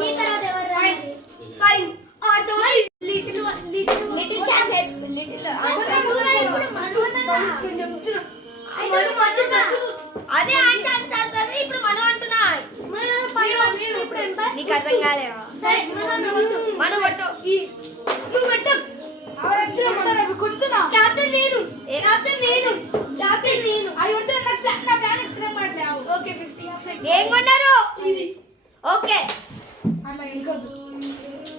నీ తర్వాత ఎవరు fine automatic little chance little అదే ఆన్సర్ ఇప్పుడు మనం అంటున్నా నీకు అర్థం కాలేదా మనం కొట్టు నువ్వు కొట్టు క్యాప్టెన్ నేను ఓకే 50 ఏం కొన్నారు ఓకే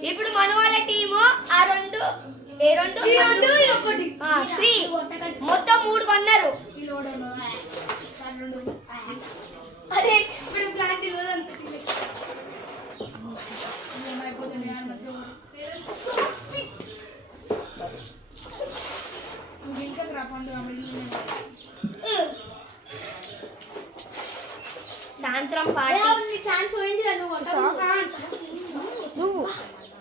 ఇప్పుడు మన వాళ్ళ టీము ఆ రెండు ఏ రెండు ఒకటి 3 మొత్తం 3 కొన్నారు అరే ఇప్పుడు ప్లాన్ తెలియదు అంత సాయంత్రం పార్టీ ఛాన్స్ పోయింది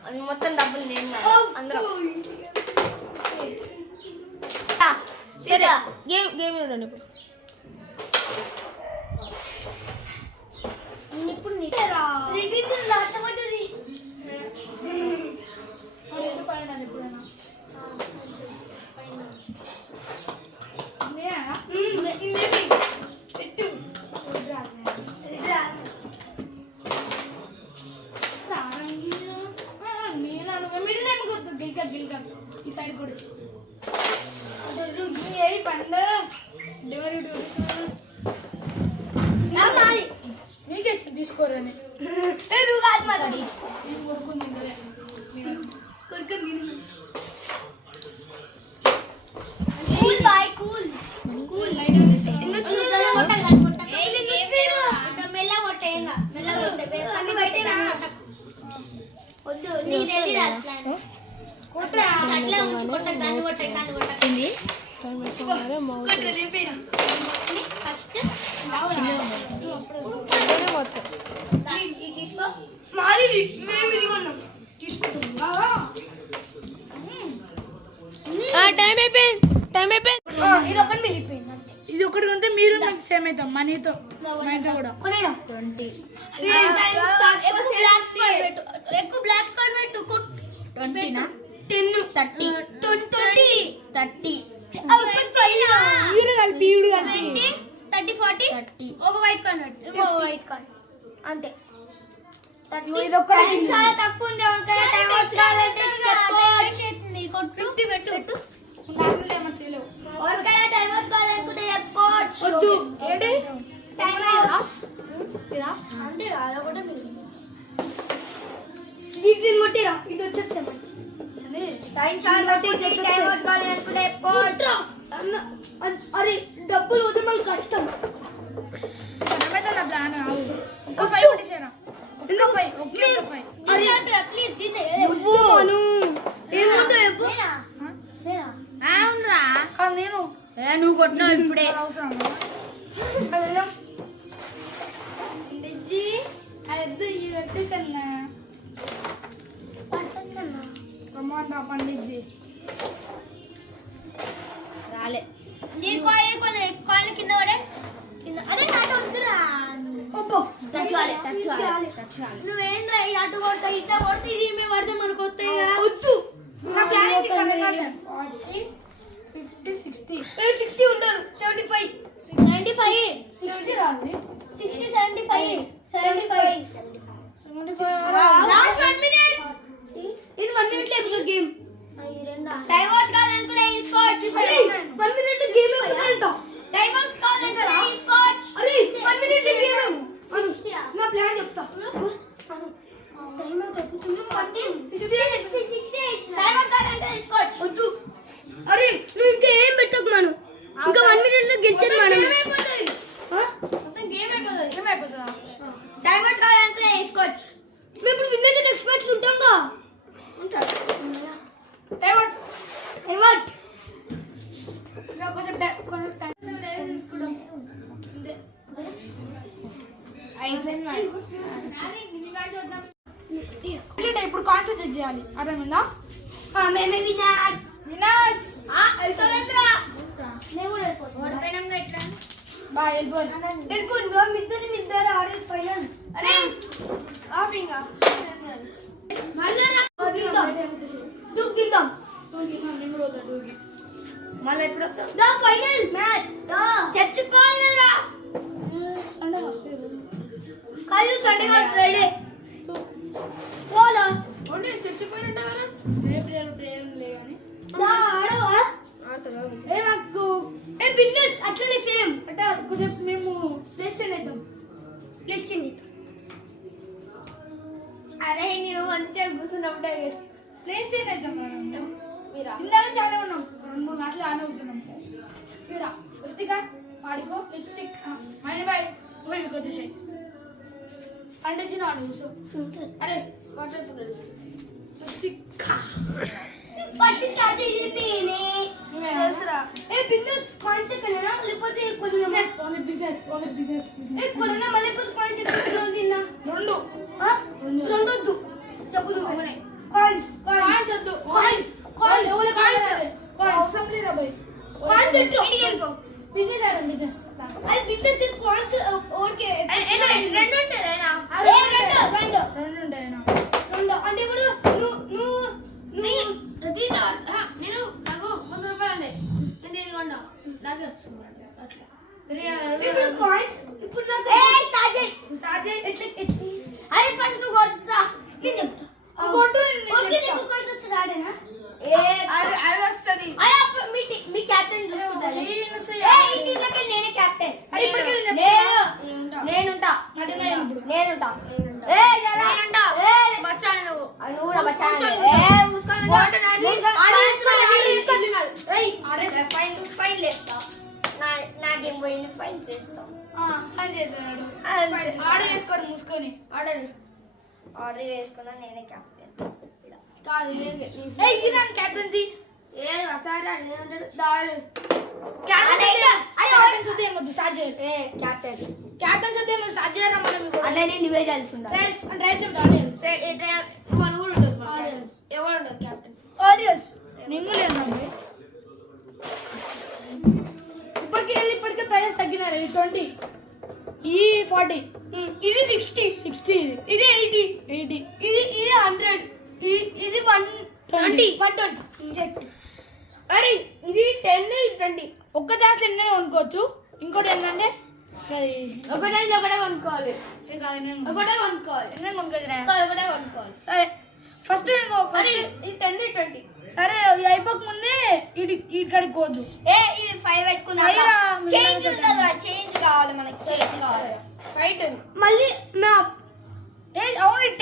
నువ్వు మొత్తం డబ్బులు నేను అందరం సరే గేమ్ ఇప్పుడు ఈ సైడ్ కూడా పండు నీకే తీసుకోరని ఇది ఒకటి కొంటే మీరు నాకు సేమ్ అవుతాం మనీతో కూడా 20 ఎక్కువ బ్లాక్ స్కాన్ పెట్టు 20 నా 10 30 30 కలిపి 30 40 ఒక వైట్ కార్డ్ పెట్టు వైట్ కార్డ్ అంతే చాలా తక్కువ ఉంది టైం వచ్చాలంటే 50 పెట్టు టైం వచ్చాలనుకుంటే చెప్పుకోవచ్చు అంటే కూడా కొట్టిరా ఇటు వచ్చేస్తాం అరే డబ్బులు వద్దు మళ్ళీ కష్టం నువ్వు కొట్టినావు ఇప్పుడే అవసరం పండిద్ది రాలే నీ కాయిన్ కింద పడే అదే నాట వద్దురా నువ్వేంద్రా ఈ అటు కొడతా ఇట్లా కొడితే ఇది మేము పడితే మనకు వస్తాయి వద్దు 50 60 ఉండదు 75 60 రాదు 60 75 లాస్ట్ 1 మినిట్ ఇది 1 మినిట్ లేక గేమ్ టైం అవుట్ కావాలనుకునే తీసుకోవచ్చు 1 మినిట్ గేమ్ అయిపోతుంట టైం అవుట్ కావాలనుకునే తీసుకోవచ్చు అరే 1 మినిట్ గేమ్ నా ప్లాన్ చెప్తా టైం అవుట్ అయిపోతుంది 60 టైం అవుట్ కావాలంటే తీసుకోవచ్చు వద్దు అరే నువ్వు ఇంకా ఏం పెట్టకు మనం ఇంకా 1 మినిట్ లో గెలిచాను మనం గేమ్ అయిపోతుంది టైం అవుట్ కావాలనుకునే తీసుకోవచ్చు మేము ఇప్పుడు విన్నది నెక్స్ట్ మ్యాచ్ ఉంటాంగా ఉంటారు టైం అవుట్ ఇప్పుడు కాన్సన్ట్రేట్ చేయాలి అర్థమైందా మేమే వినాస్ ఇద్దరు ఆడేది ఫైనల్ అరే అయిపోయింది మళ్ళీ ఎప్పుడు వస్తాం ఫైనల్ మ్యాచ్ చర్చుకోవాలిరా కాదు సండే కాదు ఫ్రైడే పోలా చర్చుకోవాలంటే రేపు ప్రేమ లేవని బిజినెస్ అట్లనే సేమ్ అంటే కొంచెం మేము లెసన్ అవుతాం లెసన్ అవుతాం అరే నేను మంచిగా కూర్చున్నప్పుడే లెసన్ అవుతాం మీరు ఇందాక చాలా ఉన్నాం 2-3 గంటలు ఆనే కూర్చున్నాం ఇక్కడ వృత్తిగా వాడికో లిప్స్టిక్ మైండ్ బాయ్ వీడికి వచ్చేసాయి పండించిన వాడు కూర్చో అరే వాటర్ లిప్స్టిక్ పట్టి స్టార్ట్ అయ్యింది తెలుసురా ఏ బిజినెస్ కాన్సెప్ట్ కన్నా లేకపోతే కొంచెం బిజినెస్ ఏ కొన్నా మళ్ళీ కాన్సెప్ట్ కింద రెండు వద్దు చెప్పు నువ్వు కాయిన్స్ వద్దు కాయిన్స్ అవసరం లేరా బాయ్ కాన్సెప్ట్ వెళ్ళిపో బిజినెస్ ఆడం బిజినెస్ అది బిజినెస్ కాయిన్స్ ఓకే రెండు ఉంటాయనా రెండు ఉంటాయనా రెండు అంటే ఇప్పుడు నువ్వు నేను నాకు 100 రూపాయలు నేను కొన్నా నాకు అట్లా ఇప్పుడు కాయిన్స్ ఇప్పుడు నాకు స్టార్ట్ చేయి అరే ఫస్ట్ నువ్వు కొట్టరా నేను చెప్తా కొట్టు ఓకే నీకు కాయిన్స్ వస్తే రాడేనా అది వస్తుంది మీ కెప్టెన్ చూసుకుంటారు నేనే కెప్టెన్ నేనుంటా నాకేం పోయింది ఫైన్ చేస్తాం ఫైన్ చేస్తాడు ఆర్డర్ చేసుకోరు మూసుకొని ఆర్డర్ చేసుకున్నా నేనే కెప్టెన్ కాదు కెప్టెన్సీ ఏ వచ్చారా క్యాప్టెన్ చూద్దే స్టార్ట్ చేయరా మనం అలానే డివైడ్ చేయాల్సిందా ఎవరు ఉండదు క్యాప్టెన్ ఆడియన్స్ నింగు లేదు ఇప్పటికే ప్రైజెస్ తగ్గినారు ఇది 20 ఈ 40 ఇది 60 ఇది 80 ఇది 100 ఇది 120 అరే ఇది 10 ఇది 20 ఒక్క ఛాన్స్ ఎన్నైనా కొనుక్కోవచ్చు ఇంకోటి ఏంటంటే ఒకటే కొనుక్కోవాలి ఒకటే కొనుక్కోవాలి సరే ఫస్ట్ ఇది 10 20 సరే ఇది అయిపోక ముందే ఇక్కడికి పోద్దు ఇది 5 పెట్టుకున్నా చేంజ్ ఉండదురా చేంజ్ కావాలి మనకి చేంజ్ కావాలి రైట్ మళ్ళీ నా అవును ఈ 10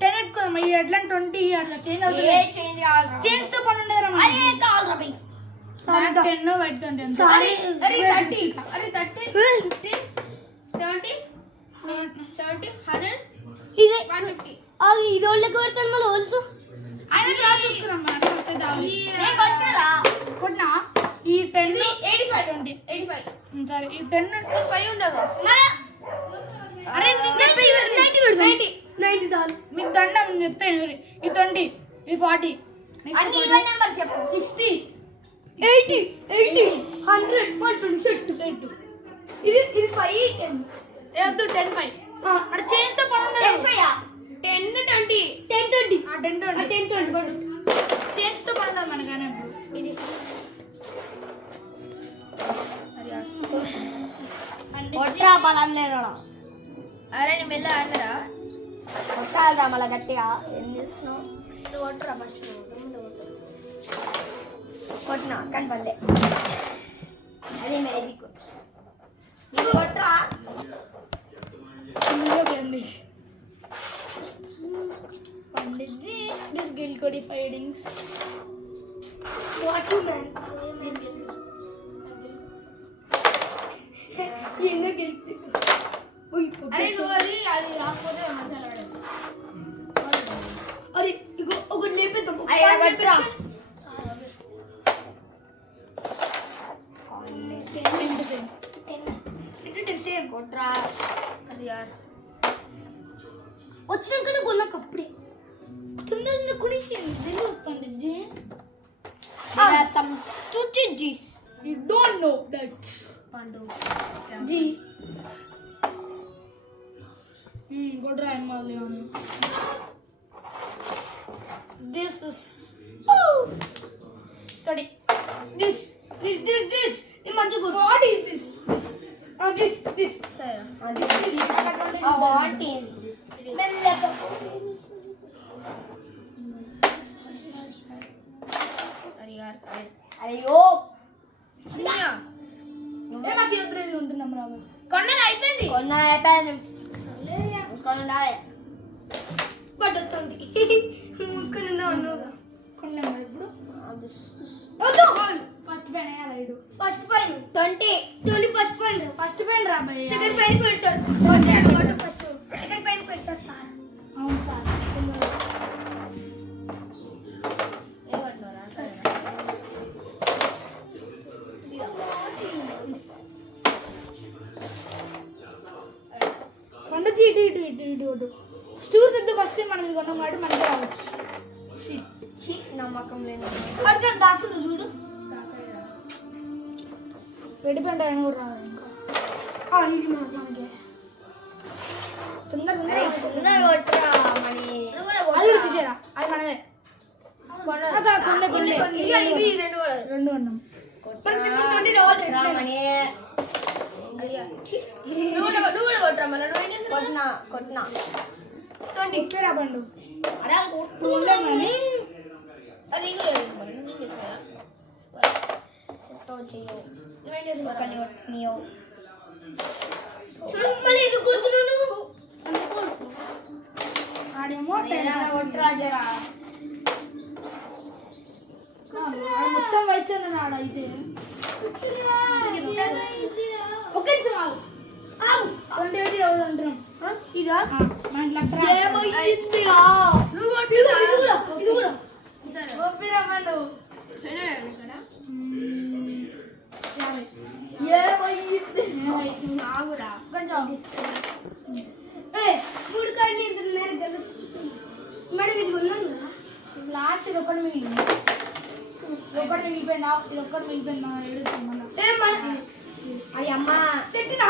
పెట్టుకుందాం ఈ ఎట్లా 20 అట్లా చేంజ్ అవసరం చేంజ్ కావాలి చేంజ్ తో పని ఉండదురా అదే కావాలరా బై 10 పెట్టుకుంటే సారీ అరే 30 50 70 100 ఇది 150 ఇది వాళ్ళకి కొడతాను మళ్ళీ వలుసు ఆయన డ్రా చేసుకున్నాం మనం ఫస్ట్ నేను కొట్టినా ఈ 10 85 సరే ఈ 10 5 ఉండదు అరే 90 చాలు మీకు దండం చెప్తాను ఈ 20 ఇది 40 అన్ని ఈవెన్ నెంబర్స్ చెప్పు 60 80 100 120 సెట్ ఇది 5 10 ఏదో 10 5 అక్కడ చేంజ్ తో పని ఉండదు 10 20 చేంజ్ తో పని ఉండదు మనకనే ఇది కొట్టరా బలం లేనరా అరే నీ మెల్ల ఆడరా కొట్టాలరా మళ్ళీ గట్టిగా ఏం చేస్తున్నావు కొట్టరా ఫస్ట్ కొట్టినా కానీ పల్లె అదే మ్యాజిక్ నువ్వు కొట్టరా పండిత్ జీ దిస్ గిల్ కోడిఫైడింగ్స్ వాట్ యు మ్యాన్ ఏందో గెలిచి అరే నువ్వు అది రాకపోతే మంచిగా అరే ఇగో ఒకటి లేపేద్దాం కొట్రా వచ్చినాకనే కొన్నాక అప్పుడే తొందరగా కొనేసి Pandit ji some strategies you don't know that Pandu ji ఇంకోటి రాయి మళ్ళీ దిస్ ఇస్ 30 this ఇది మంచి good what is this this సరే what is this మెల్లగా అయ్యో మాకు ఎదురు ఉంటున్నాం రాబు కొన్నది అయిపోయింది పడుతుంది మూసుకుని కొన్నాం ఇప్పుడు ఫస్ట్ పైన ride first fine 20 first fine first పైన రాబాయ్ సెకండ్ ఫైన్ పెడతారు కొట్టాడు ఫస్ట్ సెకండ్ ఫైన్ పెడతారు సార్ అవును సార్ పండుగ ఇటు స్టూర్స్ వద్దు ఫస్ట్ మనం ఇది కొన్నాం కాబట్టి మనకి రావచ్చు నమ్మకం లేదు అడుగుతాడు దాకులు చూడు వెడిపెంట ఆయన కూడా రాదు ఇంకా ఇది మనకి తొందరగా అది కూడా తీసేరా అది మనమే రెండు అన్నాం కొట్టినా పండు ఆడేమో మొత్తం వచ్చాను ఆడ అయితే ఒక నిమిషం ఆగు 28 రోజు అంటున్నాం ఇదా మన లెక్క మూడు కానీ మేడం ఇది ఉన్నాను లాస్ట్ ఇది ఒకటి మిగిలింది ఒకటి మిగిలిపోయిందా ఇది ఒక్కటి మిగిలిపోయిందా ఏడుస్తాం అది అమ్మ పెట్టిన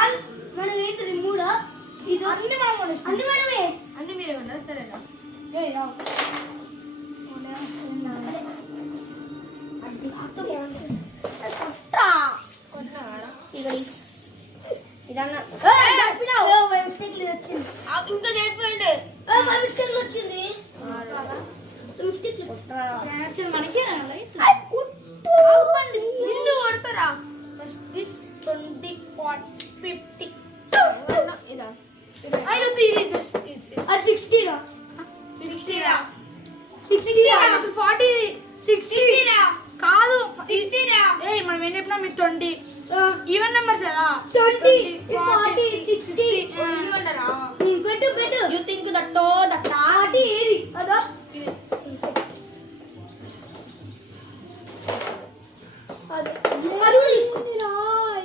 మనం ఏంటి మూడా ఇది అన్ని మనం కొనేస్తాం అన్ని మనమే అన్ని మీరే ఉన్నారు సరేనా ఇంకా చెప్పండి వచ్చింది మనకి నిన్ను కొడతారా 20 40 50 ఇదా అది 60 రా 60 రా 40 60 రా కాదు 60 రా ఏయ్ మనం ఏం చెప్పినా మీరు 20 ఈవెన్ నెంబర్స్ కదా 20 40 60 ఇదిగోండరా పెట్టు యు థింక్ దట్ 40 ఏది అదా అదే మరి ఉందిరా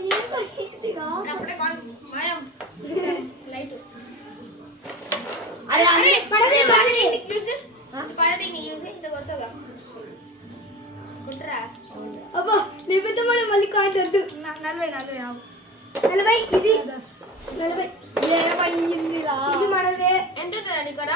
ఏంటో ఇదిగా అప్పుడే కాల్ మాయం లైట్ అరే పడదే యూజ్ పడదే ని యూజ్ ఇంత కొడతాగా కుట్రా అబ్బా లేకపోతే మనం మళ్ళీ కాల్ చేద్దు 40 ఇది 40 ఇది మనదే ఎంత తరని ఇక్కడ